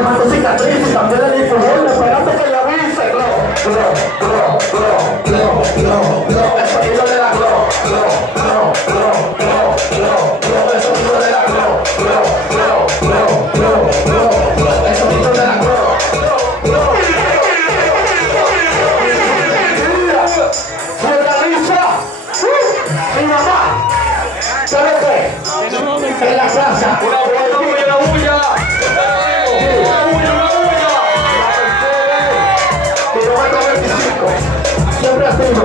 deja tu cicatriz y también el difusor, esperando que la avise. El sonido de la glock. El sonido de la glock. El sonido de la glock. Se organiza mi mamá. ¿Sabe qué? En la casa. Una bulla. Kilómetro 25. Siempre activo.